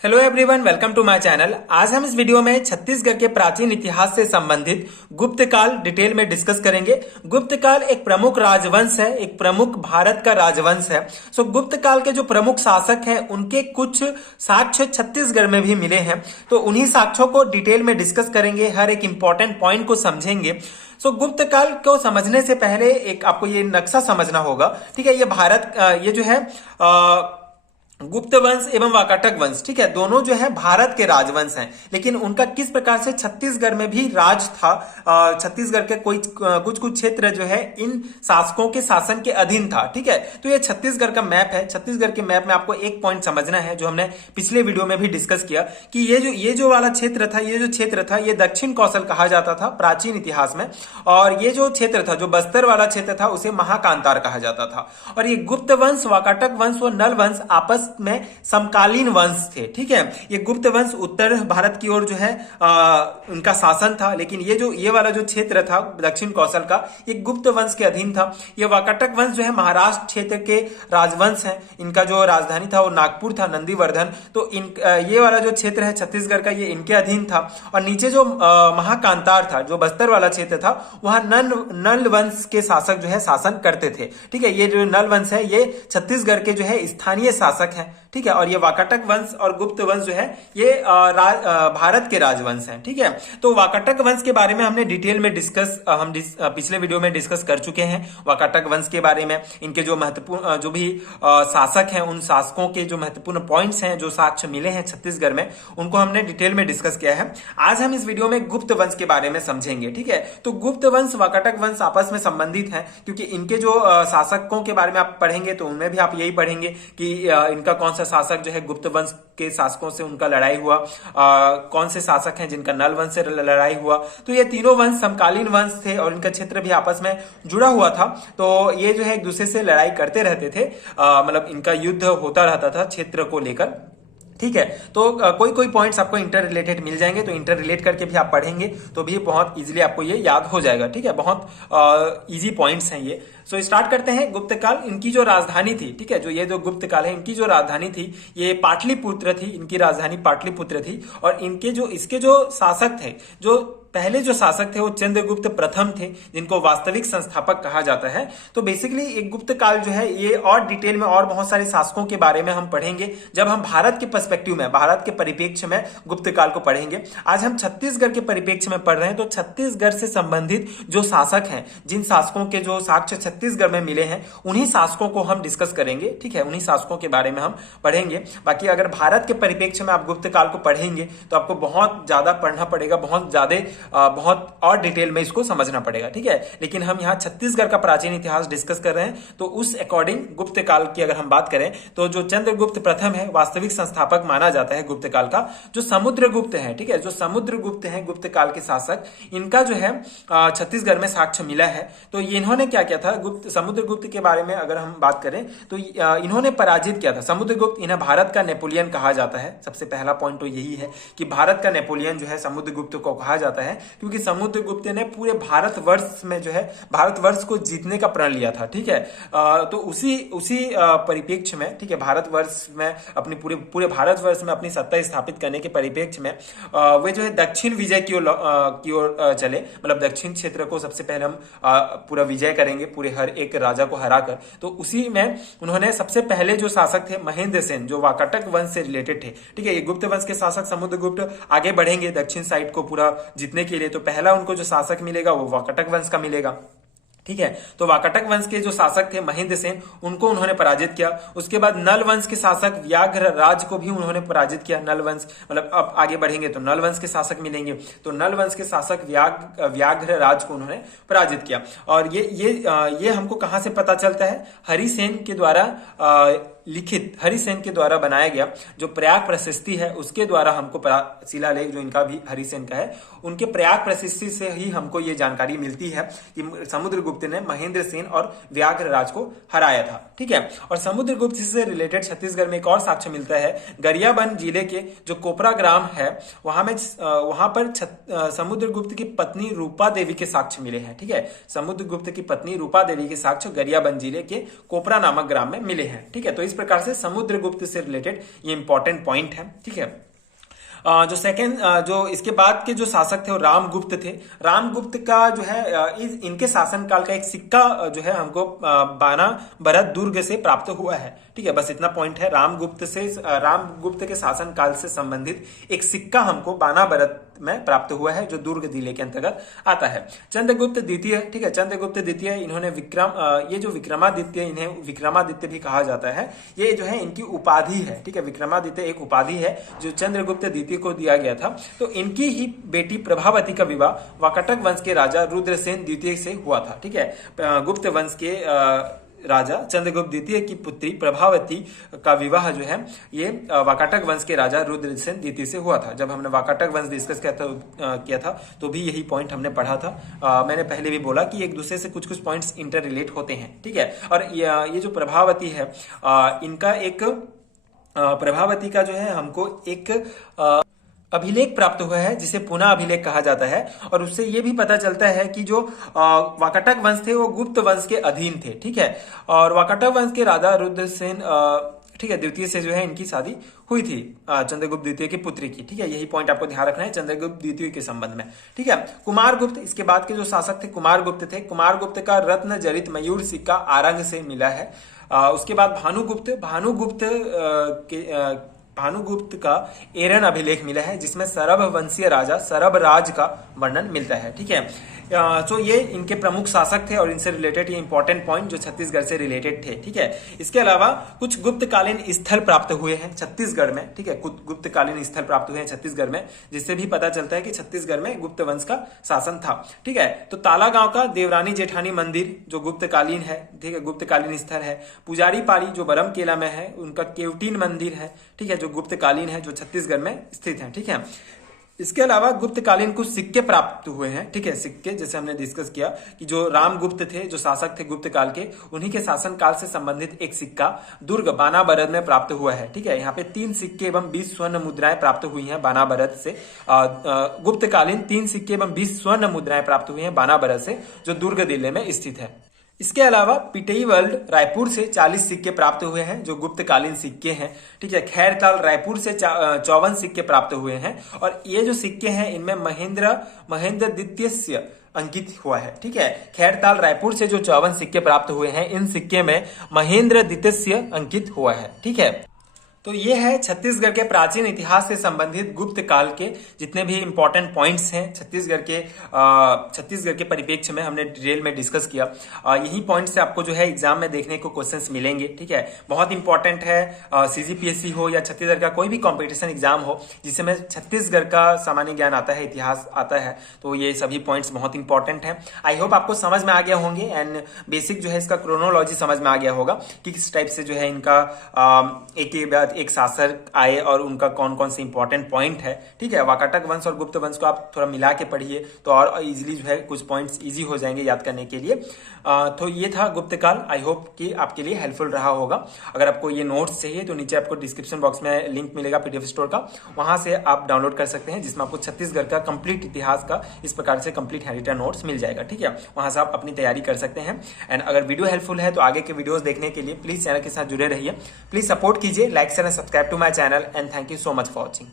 Hello everyone, welcome to my channel. आज हम इस वीडियो में छत्तीसगढ़ के प्राचीन इतिहास से संबंधित गुप्त काल डिटेल में डिस्कस करेंगे। गुप्त काल एक प्रमुख राजवंश है, एक प्रमुख भारत का राजवंश है। गुप्त काल के जो प्रमुख शासक हैं उनके कुछ साक्ष्य छत्तीसगढ़ में भी मिले हैं, तो उन्हीं साक्ष्यों को डिटेल में डिस्कस करेंगे, हर एक इंपॉर्टेंट पॉइंट को समझेंगे। गुप्त काल को समझने से पहले एक आपको ये नक्शा समझना होगा। ठीक है, ये भारत ये जो है गुप्त वंश एवं वाकाटक वंश, ठीक है, दोनों जो है भारत के राजवंश हैं, लेकिन उनका किस प्रकार से छत्तीसगढ़ में भी राज था। छत्तीसगढ़ के कुछ कुछ क्षेत्र जो है इन शासकों के शासन के अधीन था। ठीक है, तो ये छत्तीसगढ़ का मैप है। छत्तीसगढ़ के मैप में आपको एक पॉइंट समझना है जो हमने पिछले वीडियो में भी डिस्कस किया कि ये जो वाला क्षेत्र था, ये जो क्षेत्र था, ये दक्षिण कौशल कहा जाता था प्राचीन इतिहास में, और ये जो क्षेत्र था, जो बस्तर वाला क्षेत्र था, उसे महाकांतार कहा जाता था। और ये गुप्त वंश, वाकाटक वंश और नल वंश आपस में समकालीन वंश थे। ठीक है, ये गुप्त वंश उत्तर भारत की ओर जो है उनका शासन था, लेकिन ये वाला जो क्षेत्र था दक्षिण कौशल का, ये गुप्त वंश के अधीन था। ये वाकाटक वंश जो है महाराष्ट्र क्षेत्र के राजवंश है। इनका जो राजधानी था वो नागपुर था, नंदीवर्धन। तो ये वाला जो क्षेत्र है छत्तीसगढ़ का, ये इनके अधीन था। और नीचे जो महाकांतार था, जो बस्तर वाला क्षेत्र था, वहां नल वंश के शासक जो है शासन करते थे। ठीक है, ये जो नल वंश है ये छत्तीसगढ़ के जो है स्थानीय शासक हैं। ठीक है, और ये वाकाटक वंश और गुप्त वंश जो है ये भारत के राजवंश हैं। ठीक है, तो वाकाटक वंश के बारे में हमने डिटेल में पिछले वीडियो में डिस्कस कर चुके हैं। वाकाटक वंश के बारे में, इनके जो महत्वपूर्ण जो भी शासक हैं, उन शासकों के जो महत्वपूर्ण पॉइंट्स हैं, जो साक्ष्य मिले हैं छत्तीसगढ़ में, उनको हमने डिटेल में डिस्कस किया है। आज हम इस वीडियो में गुप्त वंश के बारे में समझेंगे। ठीक है, तो गुप्त वंश वाकाटक वंश आपस में संबंधित है, क्योंकि इनके जो शासकों के बारे में आप पढ़ेंगे तो उनमें भी आप यही पढ़ेंगे कि इनका कौन सा शासक जो है गुप्त वंश के शासकों से उनका लड़ाई हुआ, कौन से शासक हैं जिनका नल वंश से लड़ाई हुआ। तो ये तीनों वंश समकालीन वंश थे और इनका क्षेत्र भी आपस में जुड़ा हुआ था। तो ये जो है एक दूसरे से लड़ाई करते रहते थे, मतलब इनका युद्ध होता रहता था क्षेत्र को लेकर। ठीक है, तो कोई पॉइंट्स आपको इंटर रिलेटेड मिल जाएंगे, तो इंटर रिलेट करके भी आप पढ़ेंगे तो भी बहुत इजीली आपको ये याद हो जाएगा। ठीक है, बहुत इजी पॉइंट्स हैं ये। स्टार्ट करते हैं। गुप्त काल, इनकी जो राजधानी थी, ठीक है, ये जो गुप्त काल है, इनकी जो राजधानी थी ये पाटलिपुत्र थी। इनकी राजधानी पाटलिपुत्र थी। और इसके जो शासक थे, जो पहले जो शासक थे वो चंद्रगुप्त प्रथम थे, जिनको वास्तविक संस्थापक कहा जाता है। तो बेसिकली एक गुप्त काल जो है ये और डिटेल में और बहुत सारे शासकों के बारे में हम पढ़ेंगे जब हम भारत के पर्सपेक्टिव में, भारत के परिप्रेक्ष्य में गुप्त काल को पढ़ेंगे। आज हम छत्तीसगढ़ के परिप्रेक्ष्य में पढ़ रहे हैं, तो छत्तीसगढ़ से संबंधित जो शासक हैं, जिन शासकों के जो साक्ष्य छत्तीसगढ़ में मिले हैं, उन्हीं शासकों को हम डिस्कस करेंगे। ठीक है, उन्हीं शासकों के बारे में हम पढ़ेंगे। बाकी अगर भारत के परिप्रेक्ष्य में आप गुप्त काल को पढ़ेंगे तो आपको बहुत ज्यादा पढ़ना पड़ेगा, बहुत और डिटेल में इसको समझना पड़ेगा। ठीक है, लेकिन हम यहाँ छत्तीसगढ़ का प्राचीन इतिहास डिस्कस कर रहे हैं, तो उस अकॉर्डिंग गुप्त काल की अगर हम बात करें तो जो चंद्रगुप्त प्रथम है, वास्तविक संस्थापक माना जाता है गुप्त काल का। जो समुद्रगुप्त है, ठीक है, जो समुद्रगुप्त है गुप्त काल के शासक, इनका जो है छत्तीसगढ़ में साक्ष्य मिला है। तो इन्होंने क्या किया था, समुद्रगुप्त के बारे में अगर हम बात करें तो इन्होंने पराजित किया था समुद्रगुप्त। इन्हें भारत का नेपोलियन कहा जाता है। सबसे पहला पॉइंट तो यही है कि भारत का नेपोलियन जो है समुद्रगुप्त को कहा जाता है, क्योंकि समुद्रगुप्त ने पूरे भारतवर्ष में जो है भारतवर्ष को जीतने का प्रण लिया था। ठीक है, तो उसी परिप्रेक्ष्य में, ठीक है, भारतवर्ष में पूरे भारतवर्ष में अपनी सत्ता स्थापित करने के परिप्रेक्ष्य में वे जो है दक्षिण विजय की ओर चले। मतलब दक्षिण क्षेत्र को सबसे पहले हम पूरा विजय करेंगे, पूरे हर एक राजा को हराकर। तो उसी में उन्होंने सबसे पहले जो शासक थे महेंद्र सेन, जो वाकाटक वंश से रिलेटेड थे। ठीक है, ये गुप्त वंश के शासक समुद्रगुप्त आगे बढ़ेंगे दक्षिण साइड को पूरा जीतने के लिए, तो पहला उनको जो शासक मिलेगा वो वाकाटक वंश का मिलेगा। ठीक है, तो वाकाटक वंश के जो शासक थे महेंद्र सेन, उनको उन्होंने पराजित किया। उसके बाद नल वंश के शासक व्याघ्र राज को भी उन्होंने पराजित किया। नल वंश, मतलब अब आगे बढ़ेंगे तो नल वंश के शासक मिलेंगे, तो नल वंश के शासक व्याघ्र राज को उन्होंने पराजित किया। और ये हमको कहां से पता चलता है, हरिसेन के द्वारा लिखित, हरिसेन के द्वारा बनाया गया जो प्रयाग प्रशस्ति है, उसके द्वारा हमको शिलालेख जो इनका भी हरिसेन का है, उनके प्रयाग प्रशस्ति से ही हमको ये जानकारी मिलती है कि समुद्रगुप्त ने महेंद्र सेन और व्याघ्र राज को हराया था। ठीक है, और समुद्रगुप्त से रिलेटेड छत्तीसगढ़ में एक और साक्ष्य मिलता है। गरियाबंद जिले के जो कोपरा ग्राम है, वहां पर समुद्रगुप्त की पत्नी रूपा देवी के साक्ष्य मिले हैं। ठीक है, समुद्रगुप्त की पत्नी रूपा देवी के साक्ष्य गरियाबंद जिले के कोपरा नामक ग्राम में मिले हैं। ठीक है, तो इस प्रकार से समुद्रगुप्त से रिलेटेड ये इंपॉर्टेंट पॉइंट है। ठीक है, जो सेकंड जो इसके बाद के जो शासक थे वो रामगुप्त थे। रामगुप्त का जो है इनके शासनकाल का एक सिक्का जो है हमको बानाबरत दुर्ग से प्राप्त हुआ है। ठीक है, बस इतना पॉइंट है। रामगुप्त के शासनकाल से संबंधित एक सिक्का हमको बानाबरत में प्राप्त हुआ है, जो दुर्ग जिले के अंतर्गत आता है। चंद्रगुप्त द्वितीय, ठीक है, चंद्रगुप्त द्वितीय इन्होंने ये जो विक्रमादित्य, इन्हें विक्रमादित्य भी कहा जाता है, ये जो है इनकी उपाधि है। ठीक है, विक्रमादित्य एक उपाधि है जो चंद्रगुप्त द्वितीय को दिया गया था। तो इनकी ही बेटी प्रभावती का विवाह वाकाटक वंश के राजा रुद्रसेन द्वितीय से हुआ था। ठीक है, गुप्त वंश के राजा चंद्रगुप्त द्वितीय की पुत्री प्रभावती का विवाह जो है ये वाकाटक वंश के राजा रुद्रसेन द्वितीय से हुआ था। जब हमने वाकाटक वंश डिस्कस किया था तो भी यही पॉइंट हमने पढ़ा था। मैंने पहले भी बोला कि एक दूसरे से कुछ कुछ पॉइंट्स इंटर रिलेट होते हैं। ठीक है, और ये जो प्रभावती है इनका एक प्रभावती का जो है हमको एक अभिलेख प्राप्त हुआ है जिसे पुनः अभिलेख कहा जाता है। और उससे ये भी पता चलता है कि जो वाकाटक वंश थे वो गुप्त वंश के अधीन थे। ठीक है, और वाकाटक वंश के राजा रुद्रसेन ठीक है द्वितीय से जो है इनकी शादी हुई थी चंद्रगुप्त द्वितीय की पुत्री की। ठीक है, यही पॉइंट आपको ध्यान रखना है चंद्रगुप्त द्वितीय के संबंध में। ठीक है, कुमारगुप्त इसके बाद के जो शासक थे कुमारगुप्त थे। कुमारगुप्त का रत्न जड़ित मयूर सिक्का आरंग से मिला है। उसके बाद भानुगुप्त का एरन अभिलेख मिला है जिसमें सरभ वंशीय राजा सरभराज का वर्णन मिलता है। ठीक है, तो ये इनके प्रमुख शासक थे और इनसे रिलेटेड ये इंपॉर्टेंट पॉइंट जो छत्तीसगढ़ से रिलेटेड थे। ठीक है, इसके अलावा कुछ गुप्तकालीन स्थल प्राप्त हुए हैं छत्तीसगढ़ में। ठीक है, कुछ गुप्तकालीन स्थल प्राप्त हुए हैं छत्तीसगढ़ में जिससे भी पता चलता है कि छत्तीसगढ़ में गुप्त वंश का शासन था। ठीक है, तो ताला गांव का देवरानी जेठानी मंदिर जो गुप्तकालीन है। ठीक है, गुप्तकालीन स्थल है। पुजारी पाली जो बरमकेला में है उनका केवटीन मंदिर है। ठीक है, जो गुप्तकालीन है जो छत्तीसगढ़ में स्थित है। ठीक है, इसके अलावा गुप्तकालीन कुछ सिक्के प्राप्त हुए हैं। ठीक है, सिक्के जैसे हमने डिस्कस किया कि जो रामगुप्त थे जो शासक थे गुप्त काल के, उन्हीं के शासन काल से संबंधित एक सिक्का दुर्ग बानाबरत में प्राप्त हुआ है। ठीक है, यहाँ पे 3 सिक्के एवं 20 स्वर्ण मुद्राएं प्राप्त हुई हैं बानाबरत से। गुप्तकालीन 3 सिक्के एवं 20 स्वर्ण मुद्राएं प्राप्त हुई हैं बानाबरत से जो दुर्ग जिले में स्थित है। इसके अलावा पिटईवर्ल्ड रायपुर से 40 सिक्के प्राप्त हुए हैं जो गुप्तकालीन सिक्के हैं। ठीक है, खैरताल रायपुर से 54 सिक्के प्राप्त हुए हैं और ये जो सिक्के हैं इनमें महेंद्र द्वितीय अंकित हुआ है। ठीक है, खैरताल रायपुर से जो 54 सिक्के प्राप्त हुए हैं इन सिक्के में महेंद्र द्वितीय अंकित हुआ है। ठीक है, तो ये है छत्तीसगढ़ के प्राचीन इतिहास से संबंधित गुप्त काल के जितने भी इंपॉर्टेंट पॉइंट्स हैं छत्तीसगढ़ के परिप्रेक्ष्य में हमने डिटेल में डिस्कस किया। यही पॉइंट से आपको जो है एग्जाम में देखने को क्वेश्चंस मिलेंगे। ठीक है, बहुत इंपॉर्टेंट है। सीजीपीएससी हो या छत्तीसगढ़ का कोई भी कॉम्पिटिशन एग्जाम हो जिसमें छत्तीसगढ़ का सामान्य ज्ञान आता है, इतिहास आता है, तो ये सभी पॉइंट्स बहुत इंपॉर्टेंट है। आई होप आपको समझ में आ गया होंगे एंड बेसिक जो है इसका क्रोनोलॉजी समझ में आ गया होगा कि किस टाइप से जो है इनका एक के बाद एक शासक आए और उनका कौन कौन से इंपॉर्टेंट पॉइंट है। ठीक है, वाकाटक वंश और गुप्त वंश को आप थोड़ा मिला के पढ़िए तो और इजीली जो है कुछ पॉइंट्स इजी हो जाएंगे याद करने के लिए। तो ये था गुप्त काल। आई होप कि आपके लिए हेल्पफुल रहा होगा। अगर आपको ये नोट्स चाहिए तो नीचे आपको डिस्क्रिप्शन बॉक्स में लिंक मिलेगा पीडीएफ स्टोर का, वहां से आप डाउनलोड कर सकते हैं जिसमें आपको छत्तीसगढ़ का कंप्लीट इतिहास का इस प्रकार से कंप्लीट हैंडरिटन नोट्स मिल जाएगा। ठीक है, वहां से आप अपनी तैयारी कर सकते हैं। एंड अगर वीडियो हेल्पफुल है तो आगे के वीडियोस देखने के लिए प्लीज चैनल के साथ जुड़े रहिए। प्लीज सपोर्ट कीजिए, like share and subscribe to my channel and thank you so much for watching.